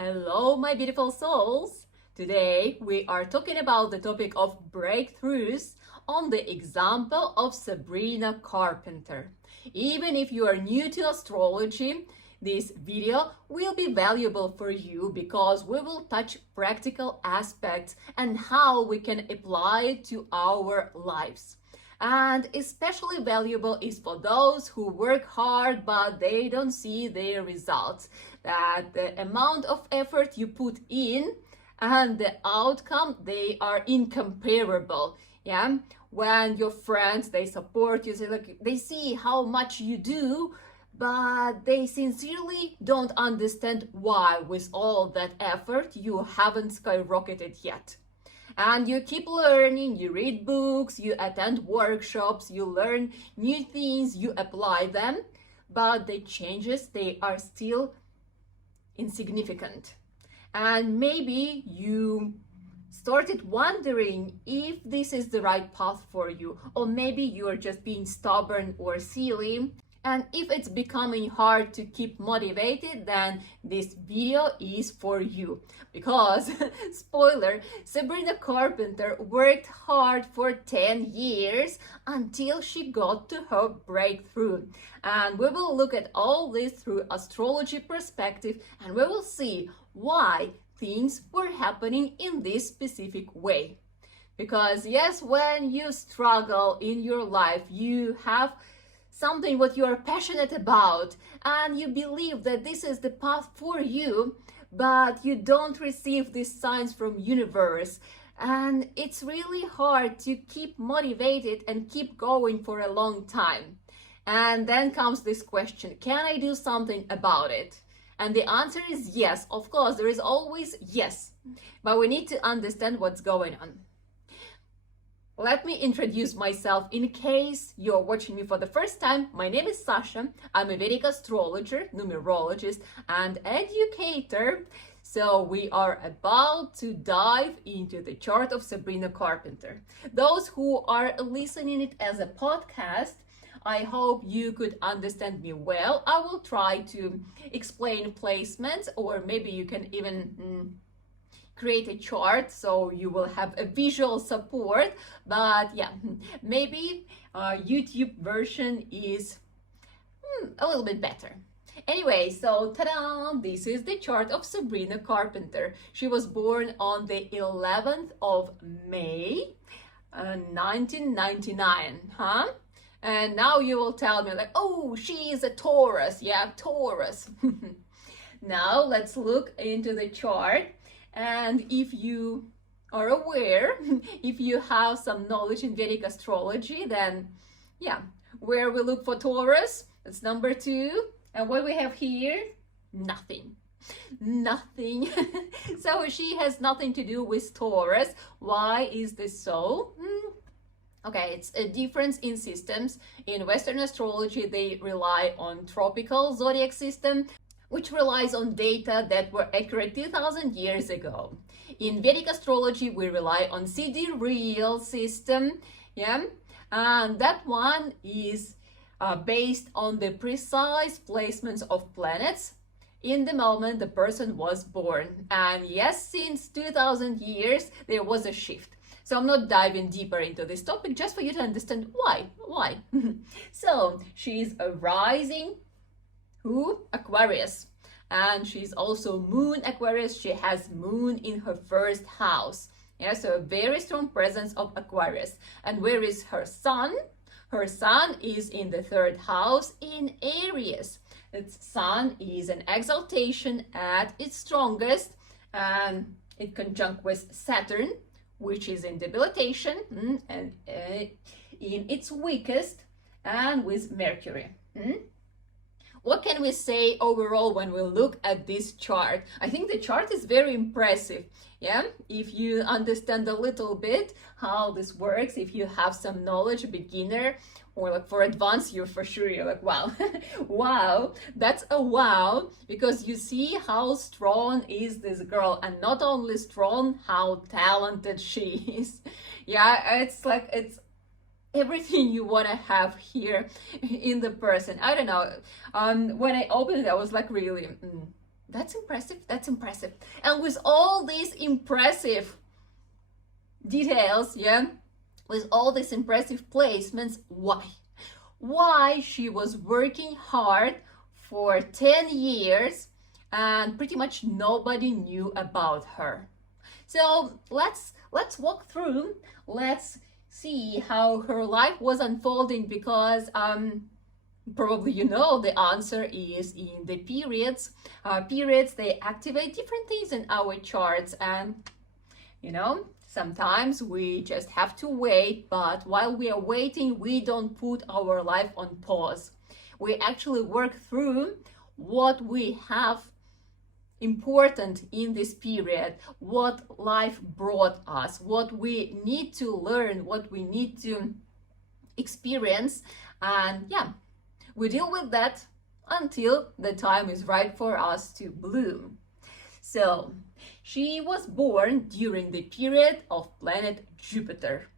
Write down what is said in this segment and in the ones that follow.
Hello, my beautiful souls. Today we are talking about the topic of breakthroughs on the example of Sabrina Carpenter. Even if you are new to astrology, this video will be valuable for you because we will touch practical aspects and how we can apply it to our lives. And especially valuable is for those who work hard but they don't see their results. That the amount of effort you put in and the outcome, they are incomparable. Yeah, when your friends, they support you, they see how much you do, but they sincerely don't understand why with all that effort you haven't skyrocketed yet. And you keep learning, you read books, you attend workshops, you learn new things, you apply them, but the changes, they are still insignificant. And maybe you started wondering if this is the right path for you, or maybe you are just being stubborn or silly. And if it's becoming hard to keep motivated, then this video is for you. Because, spoiler, Sabrina Carpenter worked hard for 10 years until she got to her breakthrough. And we will look at all this through astrology perspective, and we will see why things were happening in this specific way. Because yes, when you struggle in your life, you have something what you are passionate about and you believe that this is the path for you, but you don't receive these signs from universe, and it's really hard to keep motivated and keep going for a long time. And then comes this question, can I do something about it? And the answer is yes. Of course, there is always yes, but we need to understand what's going on. Let me introduce myself in case you're watching me for the first time. My name is Sasha. I'm a Vedic astrologer, numerologist, and educator. So we are about to dive into the chart of Sabrina Carpenter. Those who are listening it as a podcast, I hope you could understand me well. I will try to explain placements, or maybe you can even create a chart so you will have a visual support. But yeah, maybe YouTube version is a little bit better. Anyway, so ta-da! This is the chart of Sabrina Carpenter. She was born on the 11th of May, 1999, huh? And now you will tell me like, oh, she is a Taurus. Yeah, Taurus. Now let's look into the chart. And if you are aware, if you have some knowledge in Vedic astrology, then yeah, where we look for Taurus, that's number 2. And what we have here, nothing. Nothing. So she has nothing to do with Taurus. Why is this so? Okay, it's a difference in systems. In Western astrology, they rely on tropical zodiac system, which relies on data that were accurate 2000 years ago. In Vedic astrology, we rely on sidereal system, yeah, and that one is based on the precise placements of planets in the moment the person was born. And yes, since 2000 years, there was a shift. So I'm not diving deeper into this topic, just for you to understand why. So she's a rising who? Aquarius. And she's also moon Aquarius. She has moon in her first house. Yeah, so a very strong presence of Aquarius. And where is her sun? Her sun is in the 3rd house in Aries. Its sun is an exaltation at its strongest, and it conjunct with Saturn, which is in debilitation, and in its weakest, and with Mercury. What can we say overall when we look at this chart? I think the chart is very impressive. Yeah, if you understand a little bit how this works, if you have some knowledge, beginner or like for advanced, you're like, wow, wow, that's a wow, because you see how strong is this girl, and not only strong, how talented she is. Yeah, it's like, it's everything you want to have here in the person. I don't know, when I opened it, I was like, really That's impressive. That's impressive. And with all these impressive details, yeah, with all these impressive placements, why? Why she was working hard for 10 years and pretty much nobody knew about her. So let's walk through. Let's see how her life was unfolding, because probably you know the answer is in the periods. Periods, they activate different things in our charts, and you know, sometimes we just have to wait, but while we are waiting, we don't put our life on pause. We actually work through what we have important in this period, what life brought us, what we need to learn, what we need to experience, and yeah, we deal with that until the time is right for us to bloom. So she was born during the period of planet Jupiter.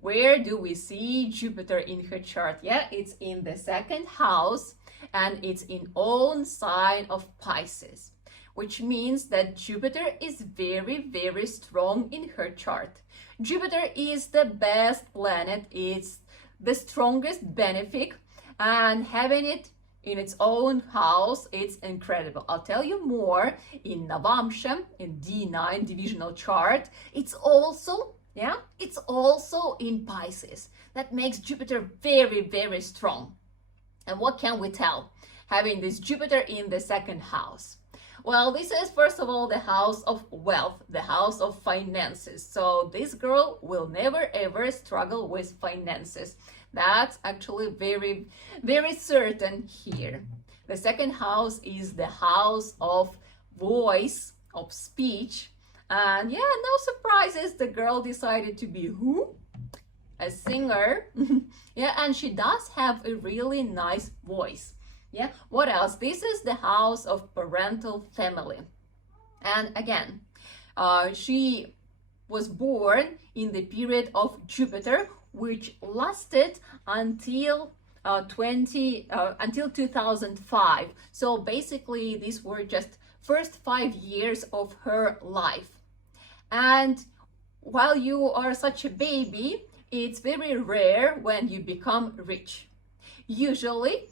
Where do we see Jupiter in her chart? Yeah, it's in the second house, and it's in own sign of Pisces, which means that Jupiter is very, very strong in her chart. Jupiter is the best planet, it's the strongest benefic, and having it in its own house, it's incredible. I'll tell you more in Navamsha, in D9 divisional chart. It's also in Pisces. That makes Jupiter very, very strong. And what can we tell having this Jupiter in the second house? Well, this is first of all the house of wealth, the house of finances. So this girl will never ever struggle with finances. That's actually very, very certain here. The second house is the house of voice, of speech. And yeah, no surprises, the girl decided to be who? A singer. Yeah, and she does have a really nice voice. Yeah, what else? This is the house of parental family. And again, she was born in the period of Jupiter, which lasted until 2005. So basically, these were just first 5 years of her life. And while you are such a baby, it's very rare when you become rich. Usually,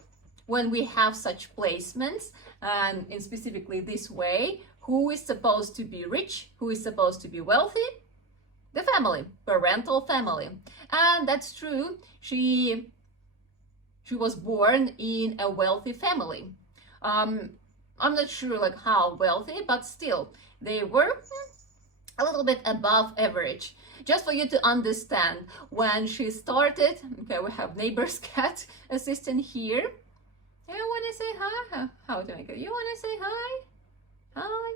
when we have such placements, and specifically this way, who is supposed to be rich? Who is supposed to be wealthy? The family, parental family. And that's true. She was born in a wealthy family. I'm not sure like how wealthy, but still they were a little bit above average. Just for you to understand, when she started, okay, we have neighbor's cat assistant here. I want to say hi. How to make it? You want to say hi? Hi.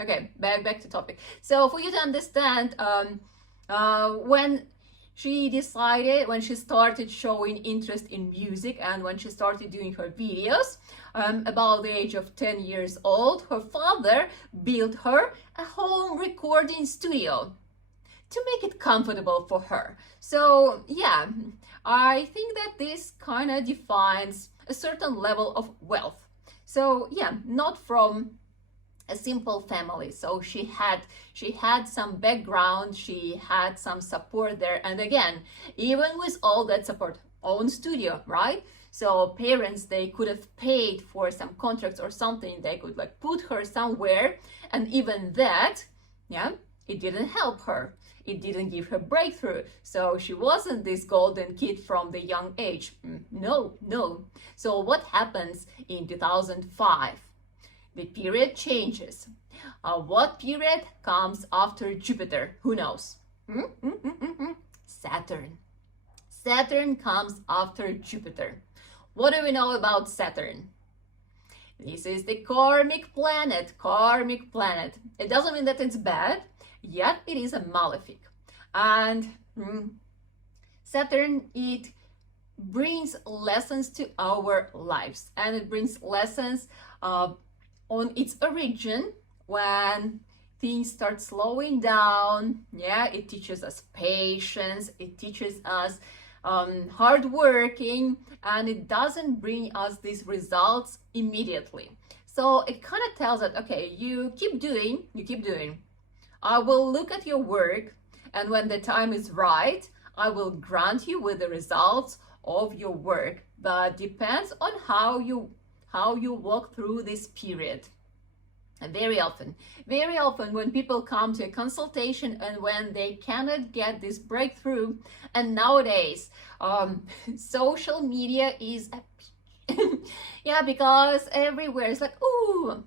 Okay, back to topic. So for you to understand, when she started showing interest in music and when she started doing her videos, about the age of 10 years old, her father built her a home recording studio to make it comfortable for her. So yeah, I think that this kind of defines a certain level of wealth. So yeah, not from a simple family. So she had some background, she had some support there. And again, even with all that support, own studio, right? So parents, they could have paid for some contracts or something. They could like put her somewhere, and even that, yeah, it didn't help her. It didn't give her breakthrough. So she wasn't this golden kid from the young age. No. So what happens in 2005? The period changes. What period comes after Jupiter? Who knows? Saturn. Saturn comes after Jupiter. What do we know about Saturn? This is the karmic planet. Karmic planet. It doesn't mean that it's bad, yet it is a malefic. And Saturn, it brings lessons to our lives, and it brings lessons on its origin when things start slowing down. Yeah, it teaches us patience, it teaches us hard working, and it doesn't bring us these results immediately. So it kind of tells that, okay, you keep doing. I will look at your work, and when the time is right, I will grant you with the results of your work. But depends on how you walk through this period. And very often when people come to a consultation and when they cannot get this breakthrough, and nowadays social media is yeah, because everywhere it's like, ooh,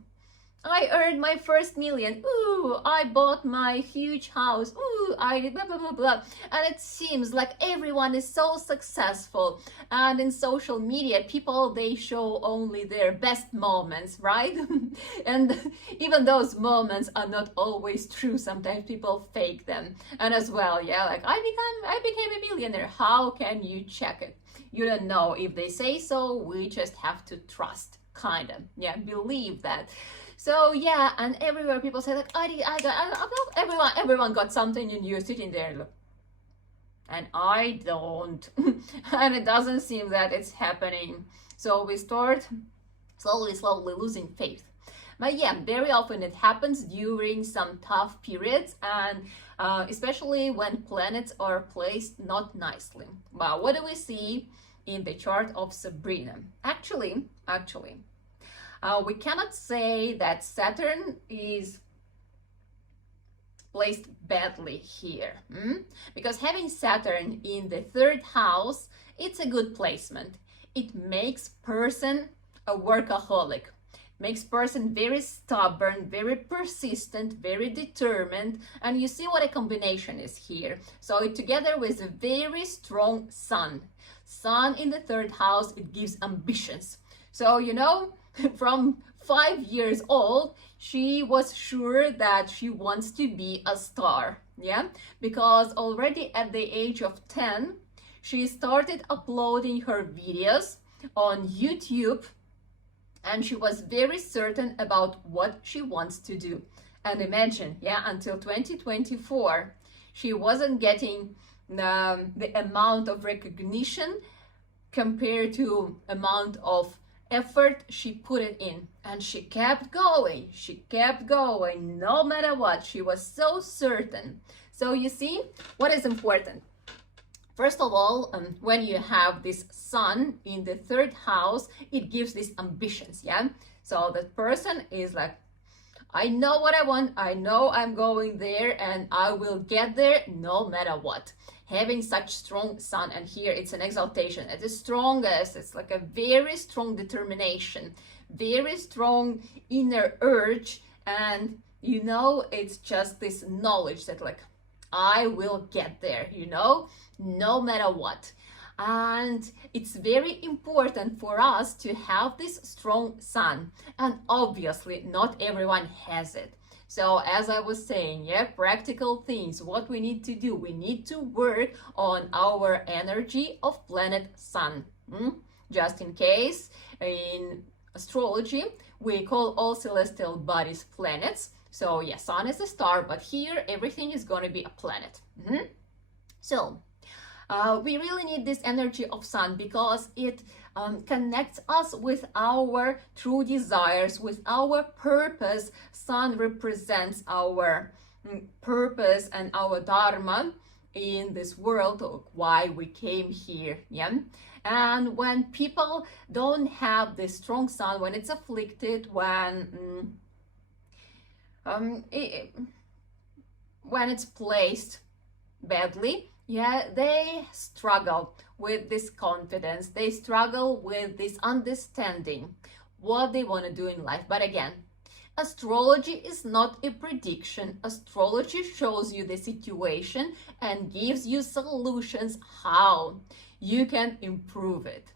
I earned my first million. Ooh, I bought my huge house. Ooh, I did blah, blah, blah, blah. And it seems like everyone is so successful. And in social media, people, they show only their best moments, right? And even those moments are not always true. Sometimes people fake them. And as well, yeah, like I became a millionaire. How can you check it? You don't know. If they say so, we just have to trust, kind of, yeah, believe that. So yeah, and everywhere people say like, everyone got something, and you're sitting there, look, and I don't, and it doesn't seem that it's happening. So we start slowly losing faith. But yeah, very often it happens during some tough periods, and especially when planets are placed not nicely. But what do we see in the chart of Sabrina? Actually, we cannot say that Saturn is placed badly here, because having Saturn in the third house, it's a good placement. It makes person a workaholic, makes person very stubborn, very persistent, very determined, and you see what a combination is here. So it together with a very strong Sun in the third house, it gives ambitions. So you know, from 5 years old, she was sure that she wants to be a star, yeah, because already at the age of 10, she started uploading her videos on YouTube, and she was very certain about what she wants to do. And imagine, yeah, until 2024, she wasn't getting the amount of recognition compared to amount of effort she put it in, and she kept going no matter what. She was so certain. So you see what is important. First of all, when you have this Sun in the third house, it gives these ambitions, yeah. So the person is like, I know what I want, I know I'm going there, and I will get there no matter what. Having such strong Sun, and here it's an exaltation at the strongest, it's like a very strong determination, very strong inner urge, and you know, it's just this knowledge that like, I will get there, you know, no matter what. And it's very important for us to have this strong Sun, and obviously not everyone has it. So as I was saying, yeah, practical things, what we need to do, we need to work on our energy of planet Sun. Just in case, in astrology, we call all celestial bodies planets. So yeah, Sun is a star, but here everything is going to be a planet. So we really need this energy of Sun because it connects us with our true desires, with our purpose. Sun represents our purpose and our dharma in this world, why we came here, yeah. And when people don't have this strong Sun, when it's afflicted, when it's placed badly, yeah, they struggle with this confidence, they struggle with this understanding what they want to do in life. But again, astrology is not a prediction. Astrology shows you the situation and gives you solutions how you can improve it.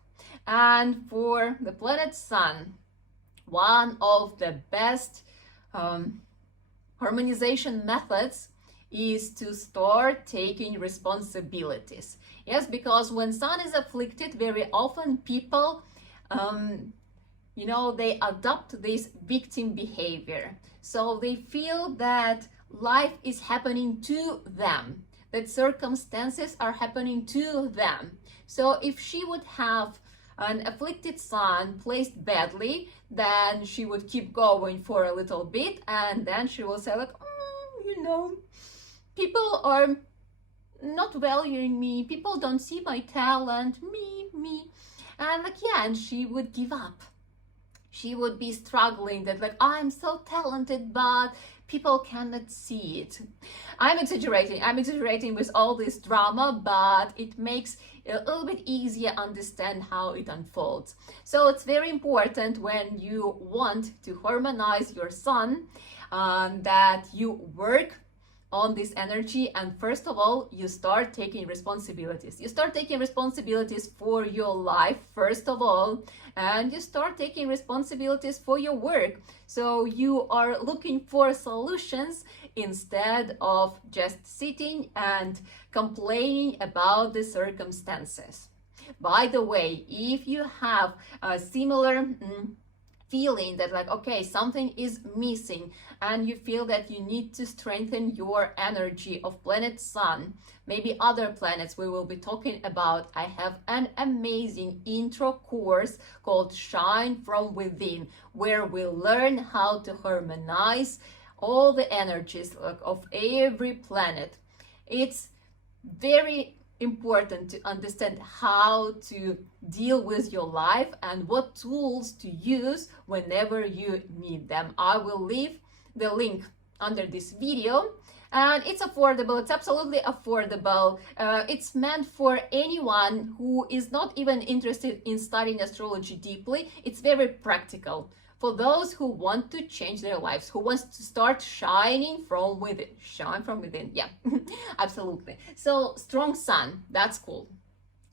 And for the planet Sun, one of the best harmonization methods is to start taking responsibilities. Yes, because when Sun is afflicted, very often people, you know, they adopt this victim behavior. So they feel that life is happening to them, that circumstances are happening to them. So if she would have an afflicted sun placed badly, then she would keep going for a little bit, and then she will say like, you know, people are not valuing me, people don't see my talent, me. And like, yeah, and she would give up. She would be struggling that like, I'm so talented, but people cannot see it. I'm exaggerating with all this drama, but it makes it a little bit easier understand how it unfolds. So it's very important when you want to harmonize your sun, that you work on this energy, and first of all you start taking responsibilities. You start taking responsibilities for your life first of all, and you start taking responsibilities for your work. So you are looking for solutions instead of just sitting and complaining about the circumstances. By the way, if you have a similar feeling that like, okay, something is missing, and you feel that you need to strengthen your energy of planet Sun, maybe other planets we will be talking about, I have an amazing intro course called Shine from Within, where we learn how to harmonize all the energies of every planet. It's very important to understand how to deal with your life and what tools to use whenever you need them. I will leave the link under this video, and it's affordable. It's absolutely affordable. It's meant for anyone who is not even interested in studying astrology deeply. It's very practical for those who want to change their lives, who wants to start shining from within. Shine from within, yeah. Absolutely. So strong sun, that's cool.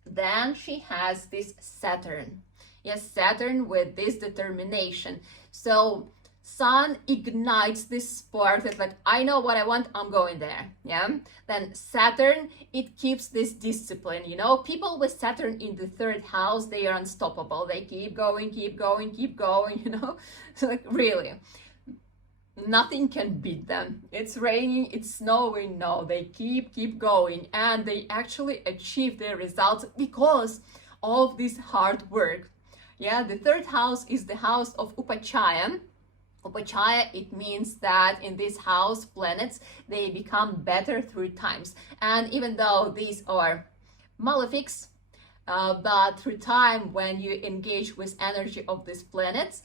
Then she has this Saturn. Yes, Saturn with this determination. So Sun ignites this spark that like, I know what I want, I'm going there. Yeah. Then Saturn, it keeps this discipline. You know, people with Saturn in the third house, they are unstoppable. They keep going, you know. So like, really, nothing can beat them. It's raining, it's snowing, no, they keep going, and they actually achieve their results because of this hard work. Yeah, the third house is the house of upachaya. Upachaya, it means that in this house, planets, they become better through times. And even though these are malefics, but through time, when you engage with energy of these planets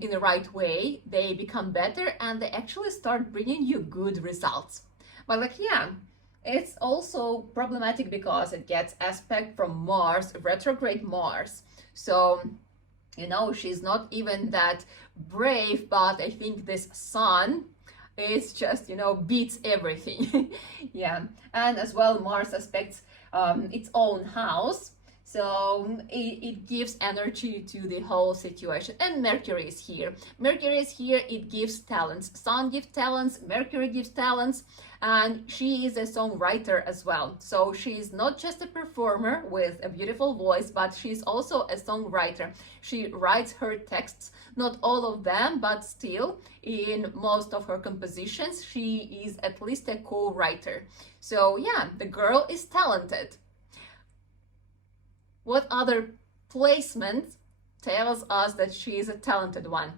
in the right way, they become better and they actually start bringing you good results. But like, yeah, it's also problematic because it gets aspect from Mars, retrograde Mars. So, you know, she's not even that brave, but I think this sun is just, you know, beats everything. Yeah, and as well Mars aspects its own house, so it gives energy to the whole situation. And Mercury is here. Mercury is here, it gives talents. Sun gives talents, Mercury gives talents, and she is a songwriter as well. So she is not just a performer with a beautiful voice, but she's also a songwriter. She writes her texts, not all of them, but still in most of her compositions, she is at least a co-writer. So yeah, the girl is talented. What other placement tells us that she is a talented one?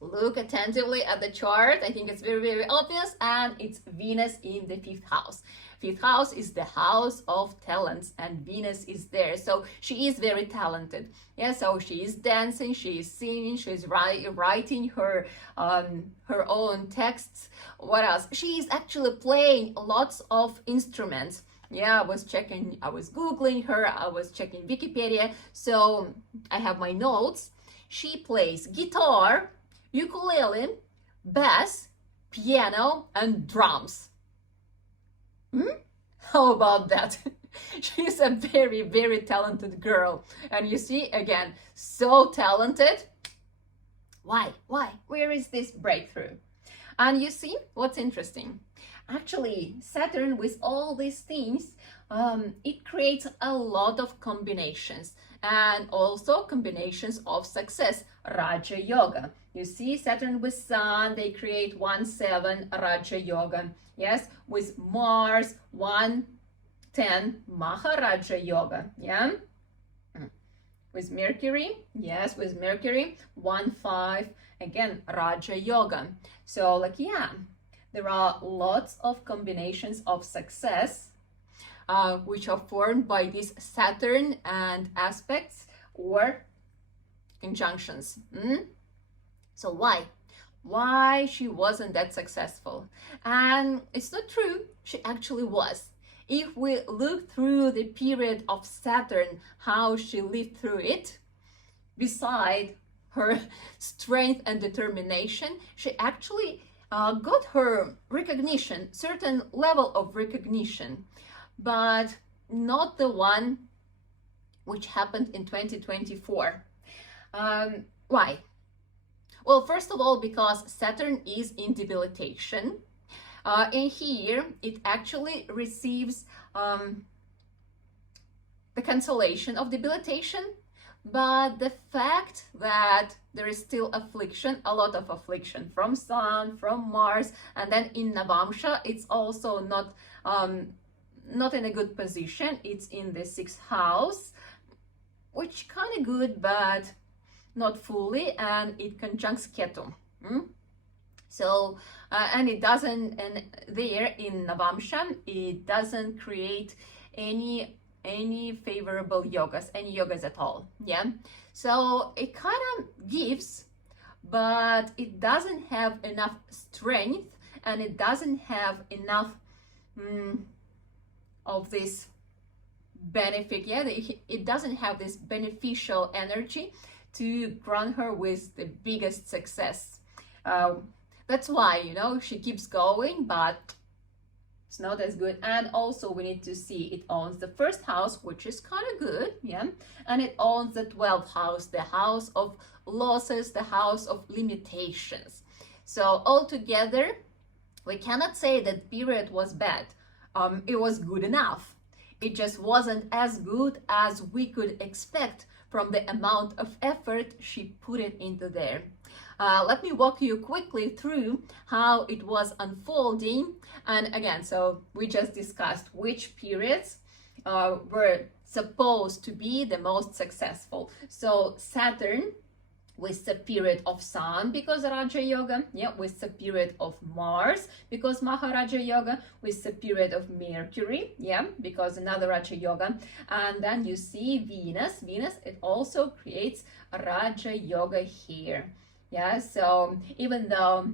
Look attentively at the chart. I think it's very obvious, and it's Venus in the fifth house. Fifth house is the house of talents, and Venus is there. So she is very talented. Yeah, so she is dancing, she is singing, she is writing her own texts. What else? She is actually playing lots of instruments. Yeah, I was Googling her, I was checking Wikipedia, so I have my notes. She plays guitar, ukulele, bass, piano, and drums. How about that? She's a very talented girl. And you see, again, so talented. Why? Where is this breakthrough? And you see what's interesting? Actually, Saturn with all these things, it creates a lot of combinations, and also combinations of success. Raja Yoga. You see, Saturn with Sun, they create 1-7 Raja Yoga. Yes, with Mars, 1-10 Maharaja Yoga. Yeah. with Mercury. Yes, with Mercury, 1-5, again, Raja Yoga. So like, yeah, there are lots of combinations of success which are formed by these Saturn and aspects or conjunctions. So why she wasn't that successful? And it's not true, she actually was. If we look through the period of Saturn, how she lived through it, beside her strength and determination, she actually got her recognition, certain level of recognition, but not the one which happened in 2024. Why? Well, first of all, because Saturn is in debilitation. And here it actually receives the cancellation of debilitation, but the fact that there is still affliction, a lot of affliction from Sun, from Mars, and then in Navamsha, it's also not in a good position. It's in the 6th house, which kind of good, but not fully, and it conjuncts Ketu. So, and it doesn't, and there in Navamsha, it doesn't create any favorable yogas, any yogas at all. Yeah. So it kind of gives, but it doesn't have enough strength, and it doesn't have enough of this benefit. Yeah, it doesn't have this beneficial energy to grant her with the biggest success. That's why, you know, she keeps going, but it's not as good. And also we need to see it owns the 1st house, which is kind of good, yeah, and it owns the 12th house, the house of losses, the house of limitations. So altogether, we cannot say that period was bad. It was good enough. It just wasn't as good as we could expect from the amount of effort she put it into there. Let me walk you quickly through how it was unfolding. And again, so we just discussed which periods were supposed to be the most successful. So Saturn with the period of Sun, because Raja Yoga, yeah, with the period of Mars, because Maharaja Yoga, with the period of Mercury, yeah, because another Raja Yoga. And then you see Venus, it also creates a Raja Yoga here. Yeah, so even though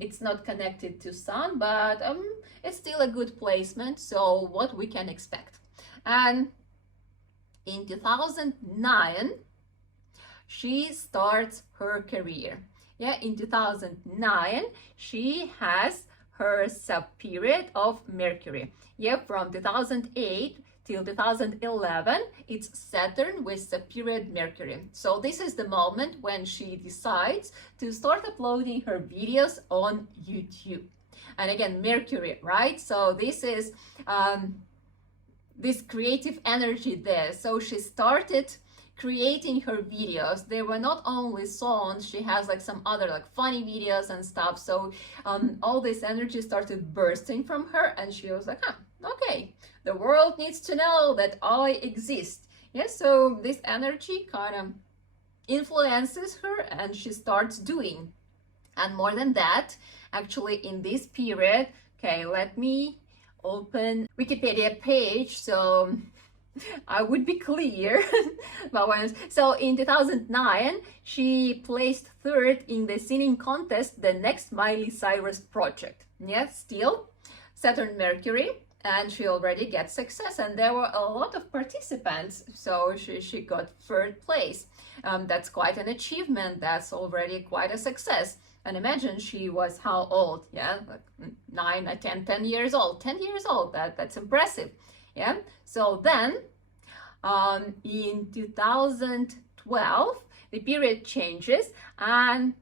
it's not connected to Sun, but it's still a good placement, so what we can expect. And in 2009, she starts her career. Yeah, in 2009, she has her sub-period of Mercury. Yeah, from 2008 till 2011, it's Saturn with the period Mercury. So this is the moment when she decides to start uploading her videos on YouTube. And again, Mercury, right? So this is this creative energy there. So she started creating her videos. They were not only songs, she has like some other like funny videos and stuff. So all this energy started bursting from her, and she was like, okay, the world needs to know that I exist. Yeah, so this energy kind of influences her, and she starts doing. And more than that, actually in this period, okay, let me open Wikipedia page so I would be clear. So in 2009, she placed 3rd in the singing contest, the Next Miley Cyrus Project. Yeah, still Saturn Mercury, and she already gets success, and there were a lot of participants, so she got 3rd place. That's quite an achievement. That's already quite a success. And imagine she was how old? Yeah, like 9, 10 years old. 10 years old. That's impressive. Yeah. So then in 2012, the period changes, and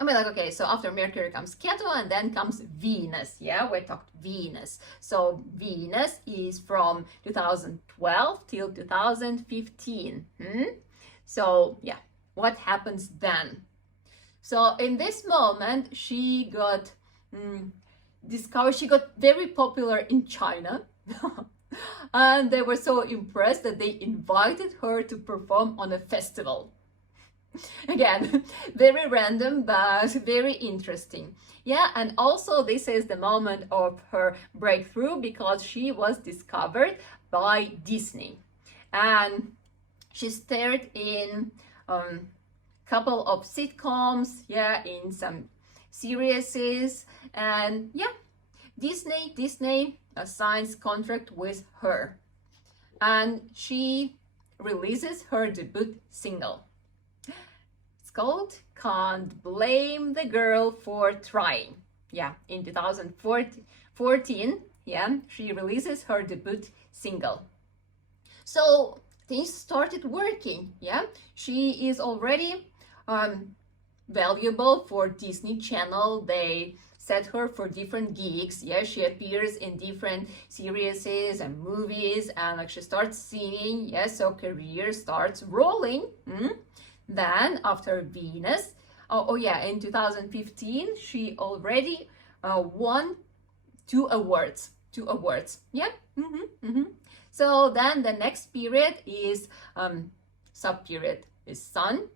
I mean, like, okay, so after Mercury comes Ketu, and then comes Venus. Yeah, we talked Venus. So Venus is from 2012 till 2015. So yeah, what happens then? So in this moment, she got discovered. She got very popular in China. And they were so impressed that they invited her to perform on a festival. Again, very random, but very interesting. Yeah, and also this is the moment of her breakthrough because she was discovered by Disney. And she starred in couple of sitcoms, yeah, in some series, and yeah, Disney signs contract with her, and she releases her debut single. It's called Can't Blame the Girl for Trying. Yeah, in 2014, yeah, she releases her debut single. So things started working. Yeah, she is already valuable for Disney Channel. They set her for different gigs. Yeah, she appears in different series and movies, and like she starts singing. Yeah, so career starts rolling. Then after Venus, in 2015 she already won two awards. Yeah. So then the next period is sub-period is Sun,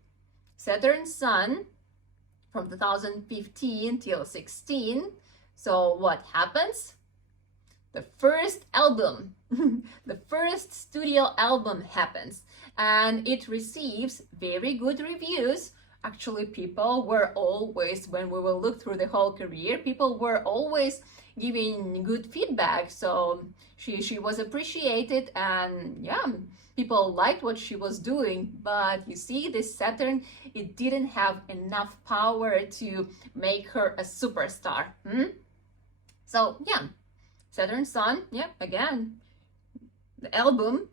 Saturn-Sun from 2015 till 16. So what happens? The first album, the first studio album happens, and it receives very good reviews. Actually, people were always, when we will look through the whole career, people were always giving good feedback. So she was appreciated, and yeah, people liked what she was doing. But you see, this Saturn, it didn't have enough power to make her a superstar. So yeah, Saturn-Sun, yeah, again, the album.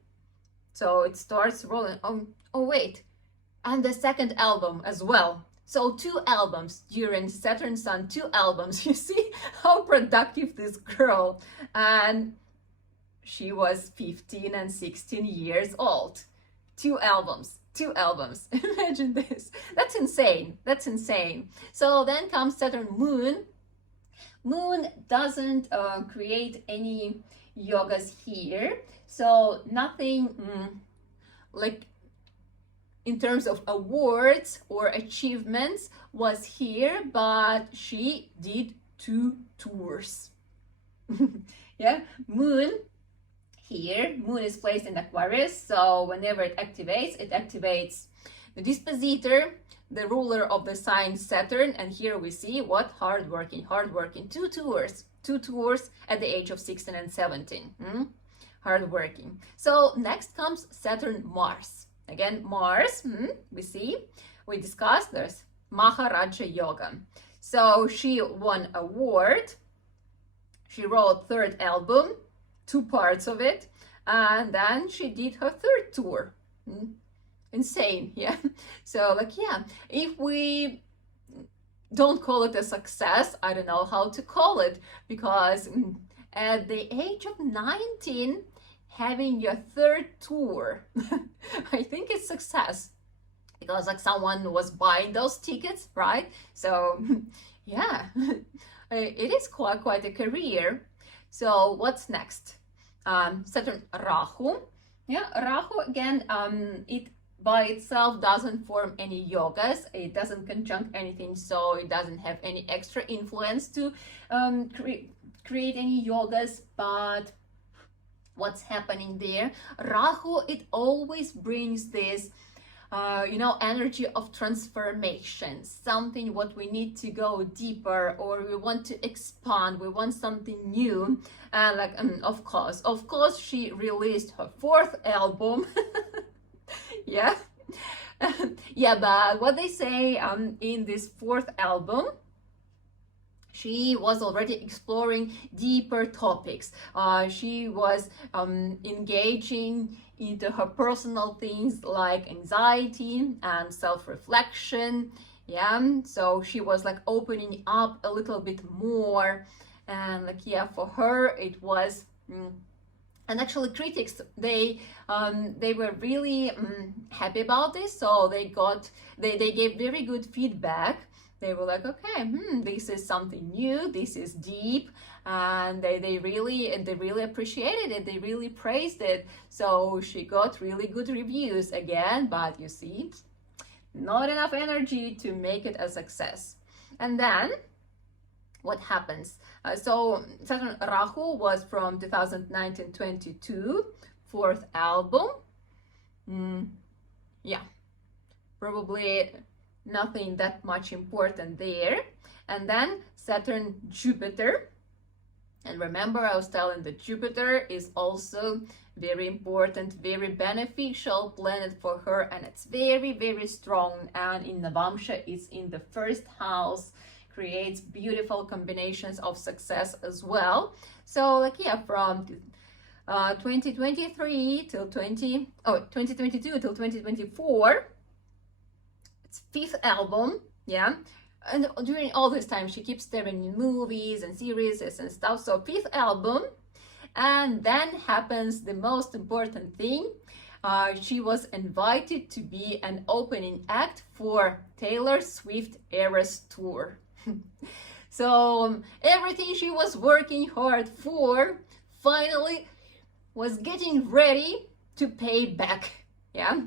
So it starts rolling. Oh wait, and the second album as well. So two albums during Saturn-Sun, two albums. You see how productive this girl, and she was 15 and 16 years old. Two albums. Imagine this. That's insane. So then comes Saturn Moon. Moon doesn't create any yogas here. So nothing like in terms of awards or achievements was here, but she did 2 tours. Yeah, Moon here, Moon is placed in Aquarius, so whenever it activates the dispositor, the ruler of the sign Saturn, and here we see what? Hardworking, 2 tours at the age of 16 and 17. Hardworking. So next comes Saturn-Mars. Again, Mars, we discussed, there's Maharaja Yoga. So she won award, she wrote third album, 2 parts of it, and then she did her third tour. Insane, yeah. So like, yeah, if we don't call it a success, I don't know how to call it, because at the age of 19, having your third tour, I think it's success, because like someone was buying those tickets, right? So yeah, it is quite a career. So what's next? Saturn-Rahu. Yeah, Rahu again, it by itself doesn't form any yogas, it doesn't conjunct anything, so it doesn't have any extra influence to create any yogas. But what's happening there? Rahu, it always brings this energy of transformation, something what we need to go deeper, or we want to expand, we want something new. And of course she released her 4th album. Yeah. Yeah, but what they say in this 4th album, she was already exploring deeper topics. She was engaging into her personal things like anxiety and self-reflection. Yeah, so she was like opening up a little bit more, and like, yeah, for her it was and actually critics, they were really happy about this, so they gave very good feedback. They were like, okay, this is something new, this is deep, and they really appreciated it, they really praised it. So she got really good reviews again, but you see, not enough energy to make it a success. And then what happens? So Saturn-Rahu was from 2019-22, fourth album. Yeah, probably nothing that much important there. And then Saturn-Jupiter. And remember, I was telling that Jupiter is also very important, very beneficial planet for her, and it's very, very strong. And in Navamsha, it's in the first house, creates beautiful combinations of success as well. So like, yeah, from 2022 till 2024, it's fifth album, yeah. And during all this time, she keeps staring in movies and series and stuff. So fifth album, and then happens the most important thing. She was invited to be an opening act for Taylor Swift Eras Tour. So everything she was working hard for finally was getting ready to pay back, yeah.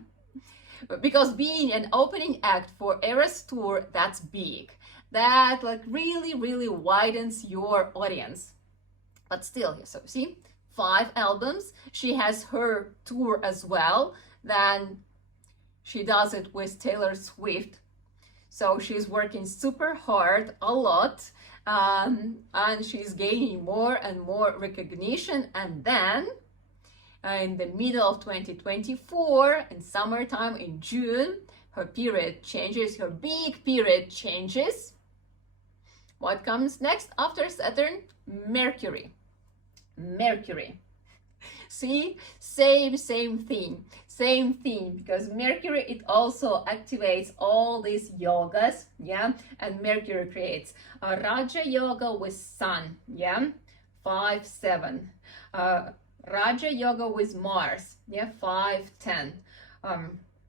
Because being an opening act for Eras Tour, that's big. That like really widens your audience. But still, so see, 5 albums. She has her tour as well. Then she does it with Taylor Swift. So she's working super hard, a lot, and she's gaining more and more recognition. And then in the middle of 2024, in summertime, in June, her period changes, her big period changes. What comes next after Saturn? Mercury. Mercury. See, same thing, because Mercury, it also activates all these yogas, yeah, and Mercury creates a Raja Yoga with Sun, yeah, 5-7. Raja Yoga with Mars, yeah, 5-10.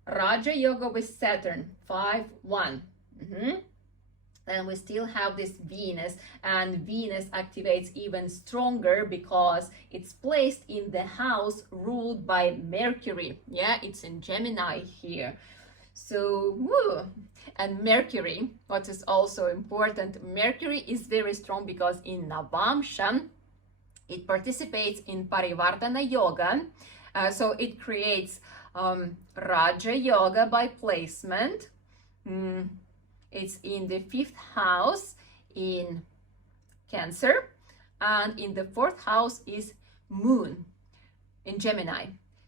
Raja Yoga with Saturn, 5-1. And we still have this Venus, and Venus activates even stronger because it's placed in the house ruled by Mercury. Yeah, it's in Gemini here. So, woo. And Mercury, what is also important, Mercury is very strong because in Navamsha, it participates in Parivartana Yoga. So it creates Raja Yoga by placement. It's in the 5th house in Cancer, and in the 4th house is Moon in Gemini.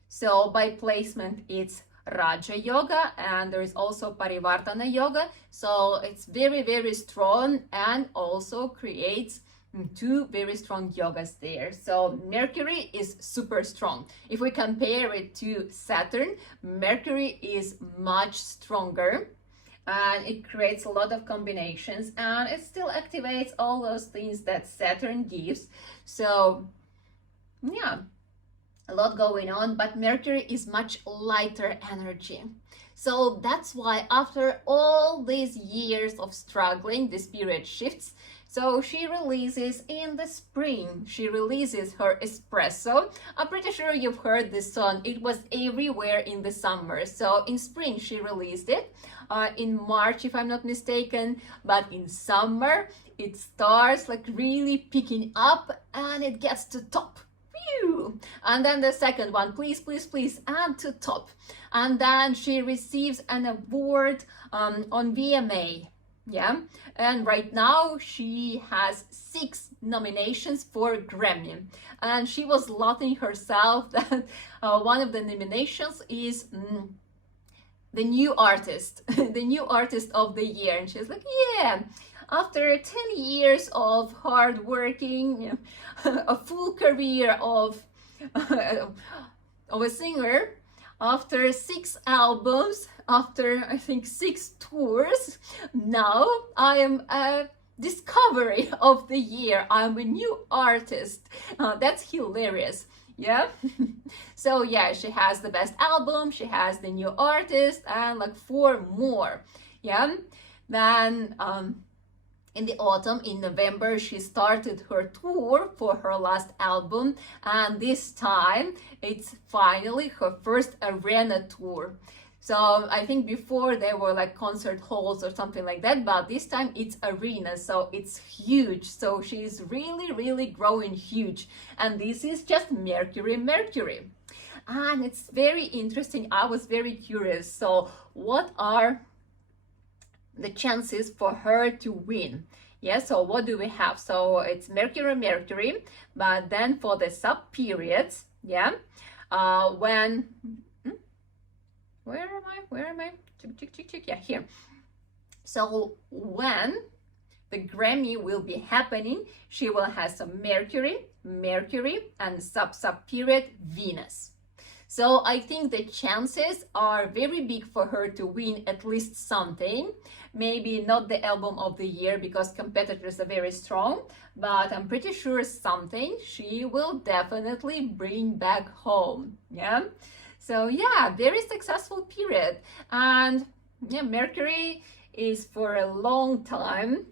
So by placement, it's Raja Yoga, and there is also Parivartana Yoga. So it's very strong, and also creates 2 very strong yogas there. So Mercury is super strong. If we compare it to Saturn, Mercury is much stronger. And it creates a lot of combinations, and it still activates all those things that Saturn gives. So yeah, a lot going on, but Mercury is much lighter energy. So that's why after all these years of struggling, this period shifts. So she releases in the spring, she releases her espresso. I'm pretty sure you've heard this song. It was everywhere in the summer. So in spring, she released it. In March, if I'm not mistaken, but in summer, it starts like really picking up and it gets to top. Phew! And then the second one, please, and to top. And then she receives an award on VMA. Yeah, and right now she has 6 nominations for Grammy, and she was laughing herself that one of the nominations is the new artist, the new artist of the year. And she's like, yeah, after 10 years of hard working, a full career of a singer, after 6 albums, after I think 6 tours, now I am a discovery of the year. I'm a new artist. That's hilarious. Yeah. So yeah, she has the best album, she has the new artist, and like 4 more. Yeah. Then in the autumn, in November, she started her tour for her last album, and this time it's finally her first arena tour. So I think before they were like concert halls or something like that, but this time it's arena, so it's huge. So she's really growing huge, and this is just Mercury. And it's very interesting. I was very curious. So what are the chances for her to win? Yeah, so what do we have? So it's Mercury, but then for the sub periods, yeah, when where am I? Check. Yeah, here. So when the Grammy will be happening, she will have some Mercury, and sub period Venus. So I think the chances are very big for her to win at least something. Maybe not the album of the year because competitors are very strong, but I'm pretty sure something she will definitely bring back home. Yeah. So yeah, very successful period. And yeah, Mercury is for a long time.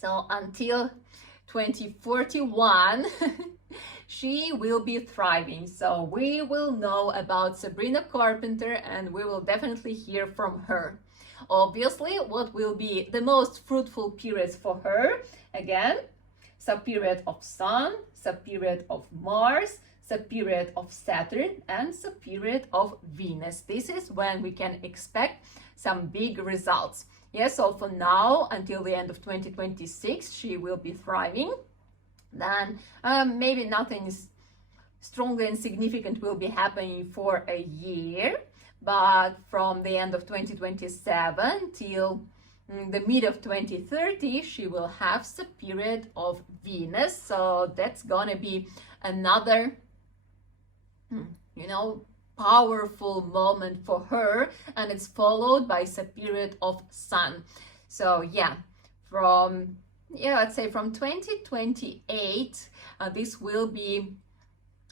So until 2041, she will be thriving. So we will know about Sabrina Carpenter and we will definitely hear from her. Obviously, what will be the most fruitful periods for her? Again, sub-period of Sun, sub-period of Mars, sub-period of Saturn, and sub-period of Venus. This is when we can expect some big results. Yes, so for now, until the end of 2026, she will be thriving. Then maybe nothing strong and significant will be happening for a year, but from the end of 2027 till the mid of 2030, she will have the period of Venus. So that's gonna be another, powerful moment for her, and it's followed by the period of Sun. So yeah, let's say from 2028, this will be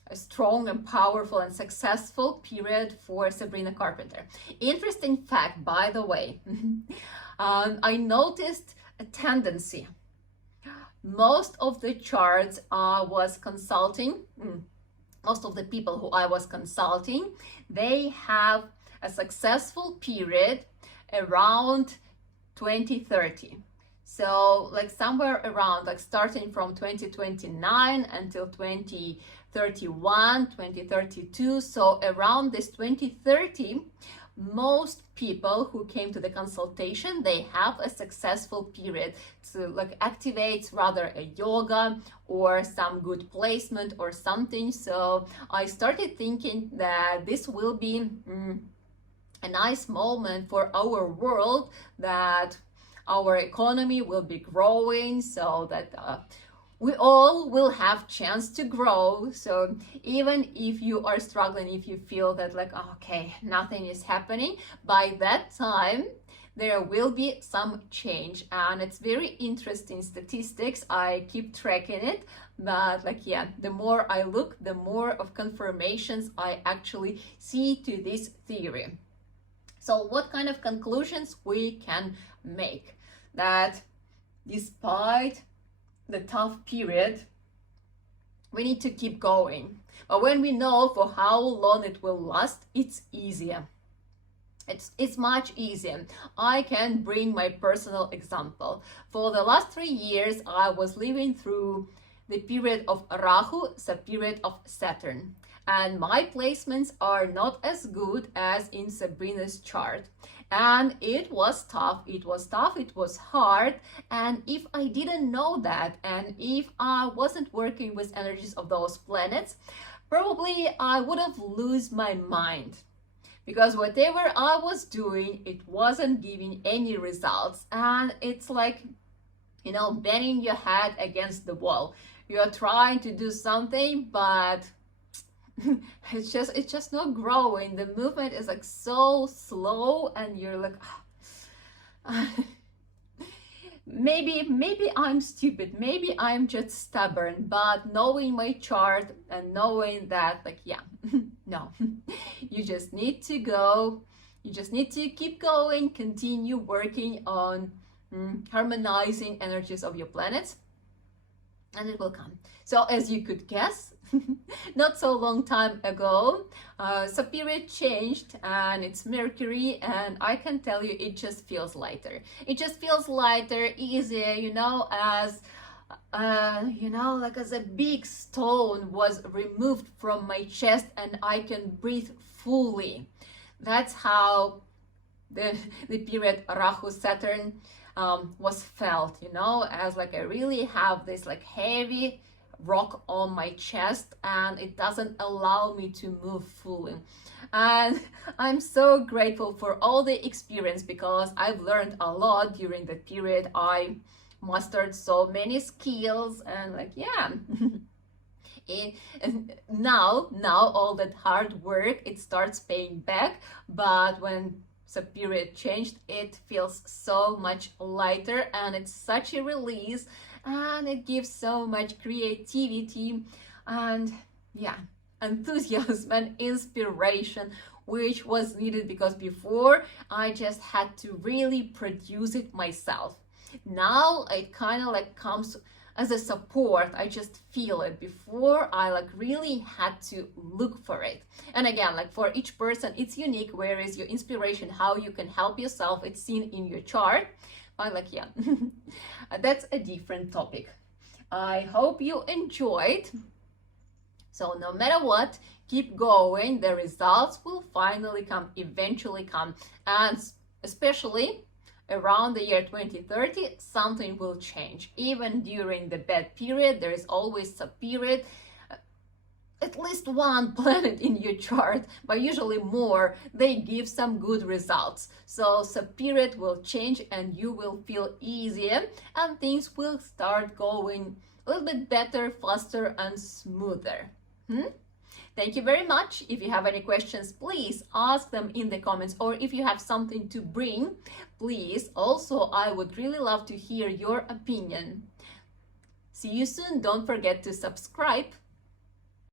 a strong and powerful and successful period for Sabrina Carpenter. Interesting fact, by the way, I noticed a tendency. Most of the charts I was consulting, most of the people who I was consulting, they have a successful period around 2030. So like somewhere around, like starting from 2029 until 2031, 2032. So around this 2030, most people who came to the consultation, they have a successful period to like activate rather a yoga or some good placement or something. So I started thinking that this will be a nice moment for our world, that our economy will be growing, so that we all will have chance to grow. So even if you are struggling, if you feel that like, okay, nothing is happening, by that time there will be some change. And it's very interesting statistics. I keep tracking it, but like, yeah, the more I look, the more of confirmations I actually see to this theory. So what kind of conclusions we can make? That despite the tough period, we need to keep going. But when we know for how long it will last, it's easier. It's much easier. I can bring my personal example. For the last 3 years, I was living through the period of Rahu, the period of Saturn. And my placements are not as good as in Sabrina's chart. And it was tough, it was hard. And if I didn't know that, and if I wasn't working with energies of those planets, probably I would have lost my mind. Because whatever I was doing, it wasn't giving any results. And it's like, banging your head against the wall. You're trying to do something, but it's just not growing. The movement is like so slow, and you're like, maybe I'm stupid, maybe I'm just stubborn. But knowing my chart and knowing that, like, yeah, no, you just need to go, You just need to keep going, continue working on harmonizing energies of your planets, and it will come. So as you could guess, not so long time ago, Spirit changed, and it's Mercury, and I can tell you it just feels lighter. It just feels lighter, easier, you know, as like as a big stone was removed from my chest and I can breathe fully. That's how the period Rahu-Saturn was felt, you know, as like I really have this like heavy rock on my chest and it doesn't allow me to move fully. And I'm so grateful for all the experience because I've learned a lot during the period. I mastered so many skills and like, yeah. And now all that hard work, it starts paying back. But when the period changed, it feels so much lighter and it's such a release, and it gives so much creativity and yeah, enthusiasm and inspiration, which was needed because before I just had to really produce it myself. Now it kind of like comes as a support. I just feel it. Before I like really had to look for it. And again, like for each person it's unique. Where is your inspiration, how you can help yourself, it's seen in your chart. But like, yeah, that's a different topic. I hope you enjoyed. So no matter what, keep going. The results will finally come, eventually come. And especially around the year 2030, something will change. Even during the bad period, there is always a period, at least one planet in your chart, but usually more, they give some good results. So the period will change and you will feel easier and things will start going a little bit better, faster and smoother. Thank you very much. If you have any questions, please ask them in the comments, or if you have something to bring, please. Also, I would really love to hear your opinion. See you soon. Don't forget to subscribe.